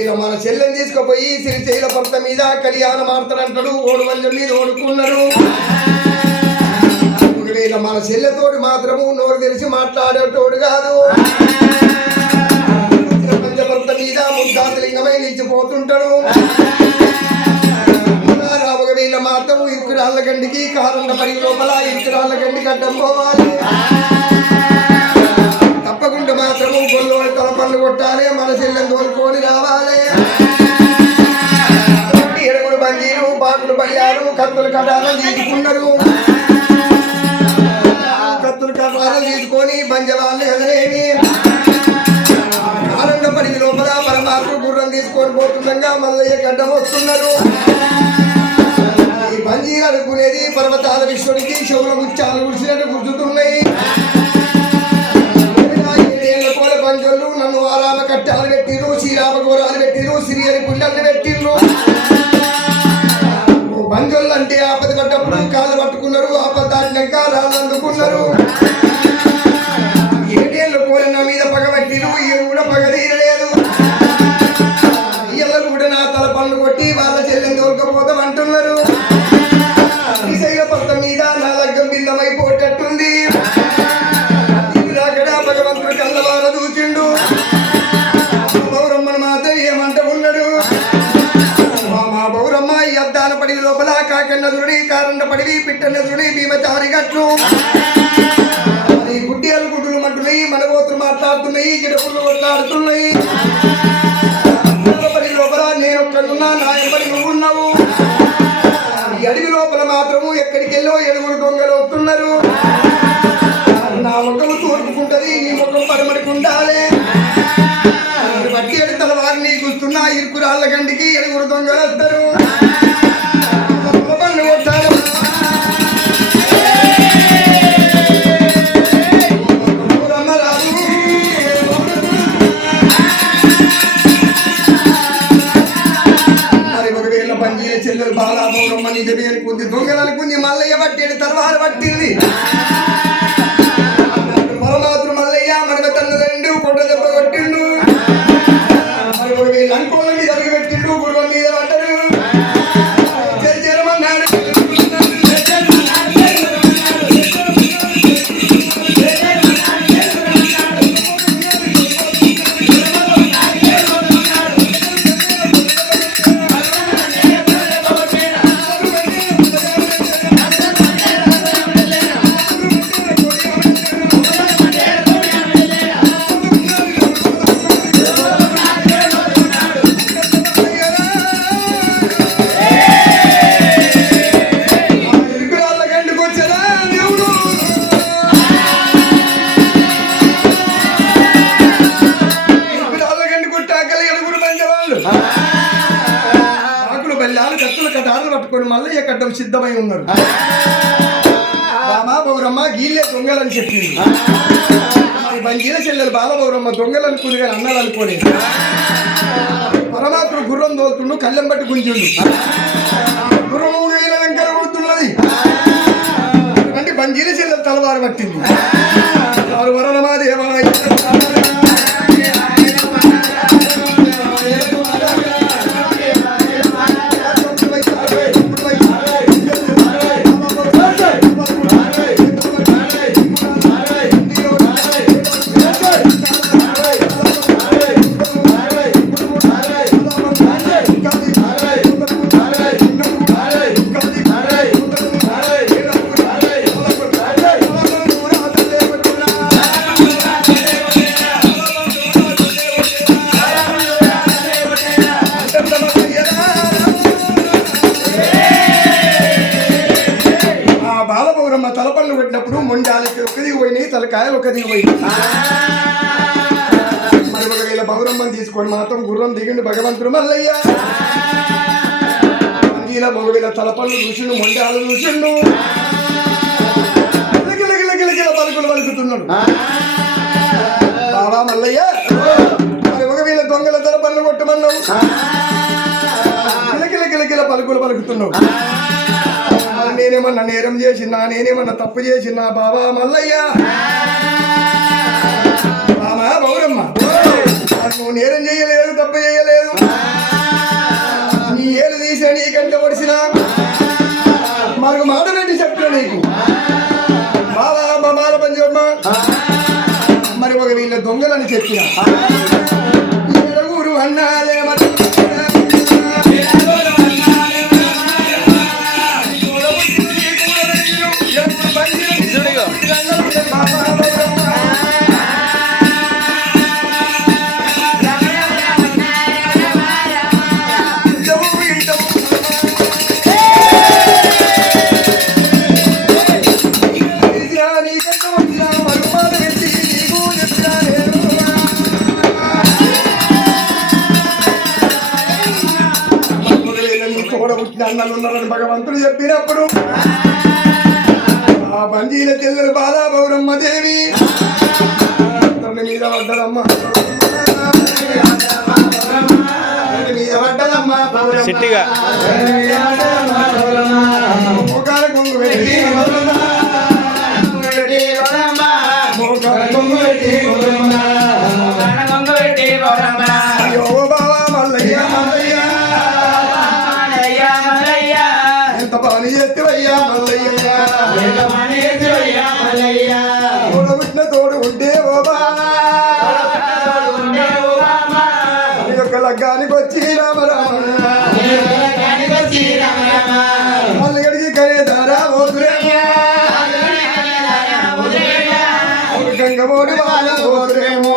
ఇక మన చెల్లెని తీసుకుపోయి శ్రీశైల పర్వతం మీద కళ్యాణం ఆడతాడంటాడు. ఓడు వల్ల మీద ఓడుకున్నాడు. ఒకవేళ మన చెల్లెతోటి మాత్రము నోరు తెరిచి మాట్లాడేటోడు కాదు. పంచపర్వతం మీద ముద్దాతలింగమై నిలిచిపోతుంటాడు. ఒకవేళ మాత్రం ఇరుకురాళ్ళ గండికి కారండ పడి లోపల ఇరుకురాళ్ళ గండికి అడ్డం పోవాలి. తప్పకుండా మాత్రము గొల్లోని తలపళ్ళు కొట్టాలి. మన చెల్లెని తోలుకొని రావాలి. ఎడుగులు బంజీలు బాకులు బయ్యారు కత్తులు కటాలు తీసుకున్నారు. కత్తులు కటాలు తీసుకొని బంజవాళ్ళు ఎదరేమి కారండ పడి లోపల పరమాత్మ గుర్రం తీసుకొని పోతుండగా మల్లయ్య గడ్డం వస్తున్నారు. ఈ బంజీ అనుకునేది పర్వతాల విశ్వనికి శివుల ముత్యాలు గుడిసినట్టు గుర్తుతున్నాయి. పంజోళ్ళు నన్ను ఆరామ కట్టాలు పెట్టిరు, శ్రీరామ గోరాలు పెట్టిరు, సిరియని పుల్లల్ని పెట్టిర్రు. పంజోళ్ళు అంటే ఆపద పడ్డప్పుడు కాళ్ళు పట్టుకున్నారు. ఆపద దాటినాక రాళ్ళు అందుకున్నారు. ఏడేళ్ళు కోరి నా మీద పగబట్టిరు. ఇవి కూడా పగ తీరలేదు. ఇళ్ళకు కూడా నా తల పనులు కొట్టి వాళ్ళ చెల్లెని తోలుకపోతాం అంటున్నారు. శ్రీశైల పర్వతం మీద నా లగ్గం బిందమైపోయేటట్టుంది. భగవంతుడు కళ్ళవార చూచిండు. బౌరమ్మను మాత్రం ఏమంట ఉన్నాడు. మా బౌరమ్మ ఈ అద్దాల పడి లోపల కాకెన్నదురుడి కారండ పడివి పిట్టన్నదురుడి భీమచారి గట్లు ఈ గుడ్డియాలు గుడ్డులు మంటున్నాయి. మనగోతులు మాట్లాడుతున్నాయి. గిడపుళ్ళు కొట్లాడుతున్నాయి. పడి లోపల నేను ఒక్కడున్నా. నా ఎంబడి నువ్వు ఉన్నావు. ఈ అడవి లోపల మాత్రము ఎక్కడికి వెళ్ళో ఎడుగురు దొంగలు వస్తున్నారు. నా ముఖం తోడుకుంటది. నీ ముఖం పరమడికి ఉండాలి. బట్టి ఎడతల వారిని చూస్తున్నా. ఇరుకురాళ్ళ గండికి ఎడుగురు దొంగలు వస్తారు. పన్ను కొట్టాలి. మరి ఒకవేళ బంజీల చెల్లెలు బాలా బౌరమ్మ నిజమే అనుకుంది. దొంగలు అనుకుంది. మల్లయ్య బట్టి తలవారు పట్టింది. పరమాత్మ మల్లయ్య మనకు తన రెండు కొండ దెబ్బ కొట్టిండు. మరి వీళ్ళు అనుకోవడం మీద అడుగు పెట్టిండు. గురువం మీద పడ్డాడు. చేరమన్నాడు. మల్లయ్య కట్టం సిద్ధమై ఉన్నారు. బామా బౌరమ్మ గీళ్ళే దొంగలని చెప్పింది. బంజీల చెల్లెలు బాలబౌరమ్మ దొంగలు అనుకుంది కానీ అన్నాడు అనుకోలేదు. పరమాత్మ గుర్రం తోలుతుండు. కళ్ళెం బట్టి గుంజిండు. గుర్రం వెంకర కొడుతున్నది. అంటే బంజీల చెల్లెలు తలవారు పట్టింది. వరణమాదేవా తలపళ్ళు పెట్టినప్పుడు మొండాలకి ఒకది పోయినాయి. తలకాయలు ఒకది పోయినాయి. మరి ఒకవేళ బౌరమ్మని తీసుకొని మాత్రం గుర్రం దిగిండు భగవంతుడు మల్లయ్య. ఇలా ఒకవేళ తలపళ్ళు చూసిండు. మొండాలు చూసిండు. గిలగిల పలుకులు పలుకుతున్నాడు. బాబా మల్లయ్య మరి ఒకవేళ దొంగల తలపళ్ళు కొట్టమన్నావు. గిలగిల పలుకులు పలుకుతున్నావు. నేనేమన్నా నేరం చేసినా, నేనేమన్నా తప్పు చేసినా బాబా మల్లయ్య. బాబా బౌరమ్మ నువ్వు నేరం చేయలేదు, తప్పు చేయలేదు. పొడిచిన నీకంటే పొడిచిన మనకు మాట పెట్టి చెప్పిన నీకు బాబా మాల పంచమ్మ మరి ఒక వీళ్ళ దొంగలని చెప్పిన ఏడుగురు అన్నాలే అన్నలున్నారని భగవంతుడు చెప్పినప్పుడు ఆ బంజీల చెల్లెలు బాలా బౌరమ్మ దేవి మీద పడ్డదమ్మ మీద పడ్డదమ్మ సిట్టిగా మోకాల కొంగు పెట్టి మోకాల కొంగు పెట్టి అయ్యో బావా మల్లయ్య మల్లయ్య ఎంత పని చేతివయ్యా మల్లయ్య తోడబుట్టిన తోడు ఉంటే ఓ బావా నీ యొక్క లగ్గానికి వచ్చి రామరామ మల్లగడికి కనే దారా ఓదురేమో గంగమోడి వాళ్ళు ఓదురేమో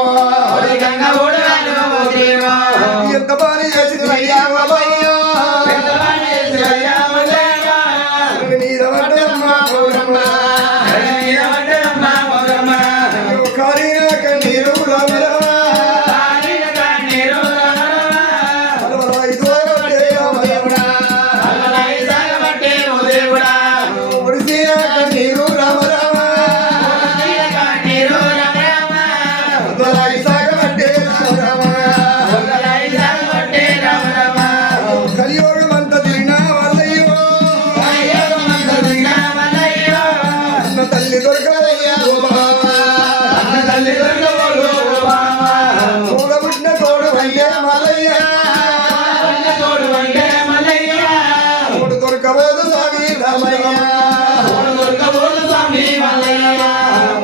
ఎంత పని చేసినవయ్యా బాబయ్యో మీద పడ్డమ్మ పౌరమ్మ కారీన కన్నీరు రామరామ ఒడిసిన కన్నీరు రామరామ సాగబట్టే రామరామ కలియోగమంత తిరిగిన వాళ్ళయ్యో అన్న తల్లి దొరకదయ్యా తోడబుట్టిన తోడు వండే మల్లయ్య తోడు దొరకబోదు స్వామి రామయ్య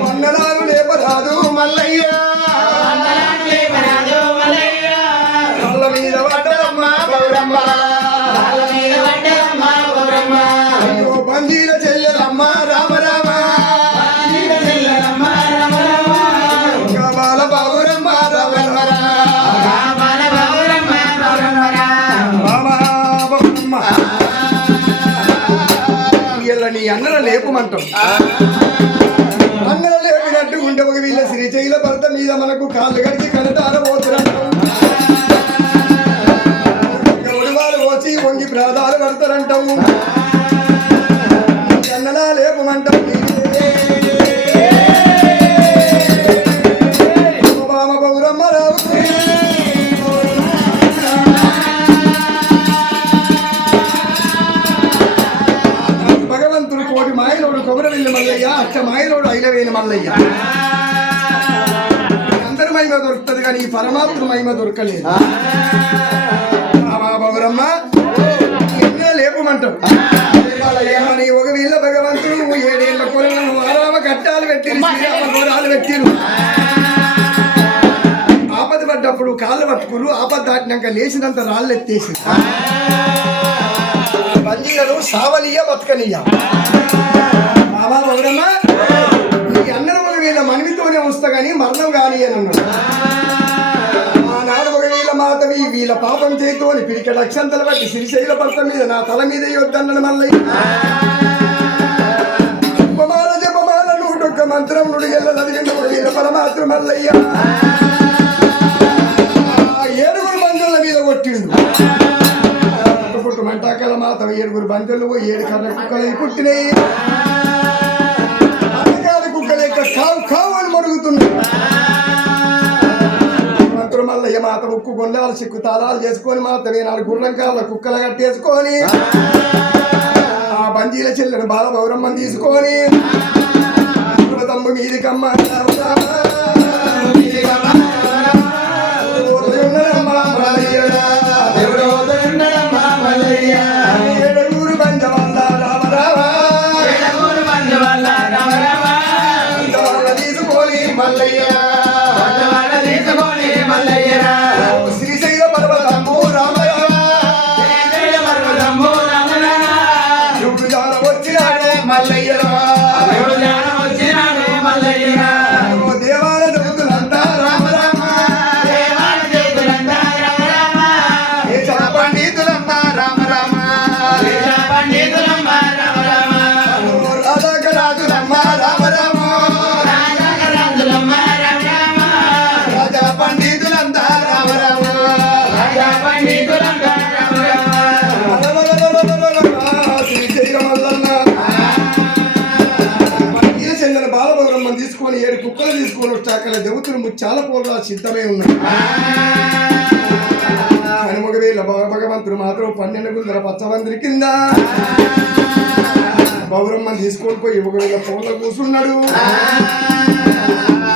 మన్నలాలు లేపరాదు మల్లయ్య కళ్ళ మీద పడ్డదమ్మ పౌరమ్మ అయ్యో బందీల చెల్లెలమ్మ రామ రామ బాల బాబురమ్మ రామ రామ ఇలా నీ అన్నల లేపమంటాం అన్నల లేపినట్టు ఉంటే ఒక వీళ్ళ శ్రీశైల భర్త మీద మనకు కాళ్ళు గడిచి కనటార పోతురంటాం వాళ్ళు వచ్చి వంగి ప్రాధాలు కడతారంటాము అన్నలా లేపమంటాం బామ బౌరమ్మ రావు భగవంతుడు కోటి మాయలోడు కొమరవెల్లి మల్లయ్య అష్ట మాయలోడు ఐలవేని మల్లయ్య అందరి మహిమ దొరుకుతుంది కానీ ఈ పరమాత్మ మహిమ దొరకలేదు బౌరమ్మ ఎన్నో లేపమంటావు ఒక వీళ్ళ భగవంతుడు 7 ఏళ్ల కొలను ఆరామ కట్టాలు పెట్టిరు శ్రీరామ గోరాలు పెట్టిరు ఆపద పడ్డప్పుడు కాళ్ళు పట్టుకురు ఆపద దాటినాక లేచినంత రాళ్ళు ఎత్తేసి బందీలను సావలియ బతకనియ బాబా బౌరమ్మ ఈ అన్నర ఒక వీళ్ళ మనవితోనే వస్తా కానీ మరణం కాని అని అన్నాడు ఆనాడు ఒక వీళ్ళ మాతవి వీళ్ళ పాపం చేతు అని పిడికెడు అక్షంతలు బట్టి శ్రీశైల భర్త మీద నా తల మీద యొద్దన్నాడు మల్లయ్య జపమాల జపమాల 101 మంత్రం నుడిగెల్ల చదివిండు ఒక వీళ్ళ పరమాత్మ మల్లయ్య 7 బంధువుల మీద కొట్టిండు పుట్టు మంటాకల మాతవి 7 బంధువులు 7 కర్ర కుక్కలు పుట్టినాయి అన్నగారి కుక్కలు యొక్క కావు కావు అని మరుగుతున్నాయి మల్లయ్య మాత ఉక్కు గొండాలు సిక్కు తాళాలు చేసుకొని మాతవే 4 గుర్రం కాళ్ళ కుక్కలు కట్టేసుకొని ఆ బంజీల చెల్లెను బాల బౌరమ్మని తీసుకొని తమ్ము మీదికమ్మ దేవుడు తీసుకొని వచ్చాకల దేవతలు ముచ్చాల పోలా సిద్ధమై ఉన్నాయి. కానీ ఒకవేళ భగవంతుడు మాత్రం 12 గుంజల పచ్చవందిరి కింద గౌరమ్మని తీసుకొని పోయి ఒకవేళ పోల కూర్చున్నాడు.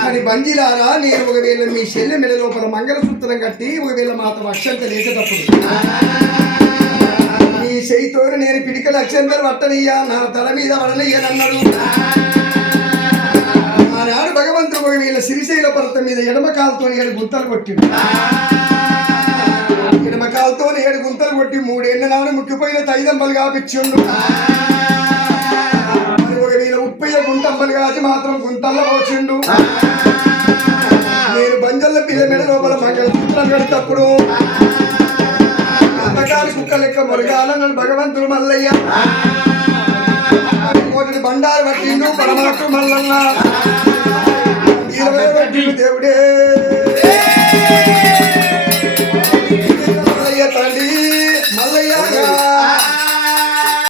కానీ బంజీలారా, నేను ఒకవేళ మీ చెల్లె మెడ లోపల మంగళసూత్రం కట్టి ఒకవేళ మాత్రం అక్షంత లేచేటప్పుడు నీ చేయితో నేను పిడికల అక్షంతలు పట్టనయ్యా, నా తల మీద పడనయ్యనన్నాడు. ఆనాడు భగవంతుడు ఒకవేళ శ్రీశైల పర్వతం మీద ఎడమ కాలుతో 7 గుంతలు కొట్టిండు. ఎడమ కాలుతో 7 గుంతలు కొట్టి 3 ఏళ్ళ నాడు ముక్కిపోయిన తైదంబలు కాపిచ్చిండు. ఒకవేళ 30 గుంటంబలు కాచి మాత్రం గుంతల్లో పోచిండు. నేను బంజల్ల పిల్ల మెడ లోపల మంగళసూత్రం కడితప్పుడు అంతకాలు కుక్క లెక్క మొరగాలన్నాడు భగవంతుడు మల్లయ్య. ఒకటి బండారు పట్టిండు పరమాత్మ మల్లన్న, 20 పట్టిండు దేవుడే. మల్లయ్య తండ్రి మల్లయ్య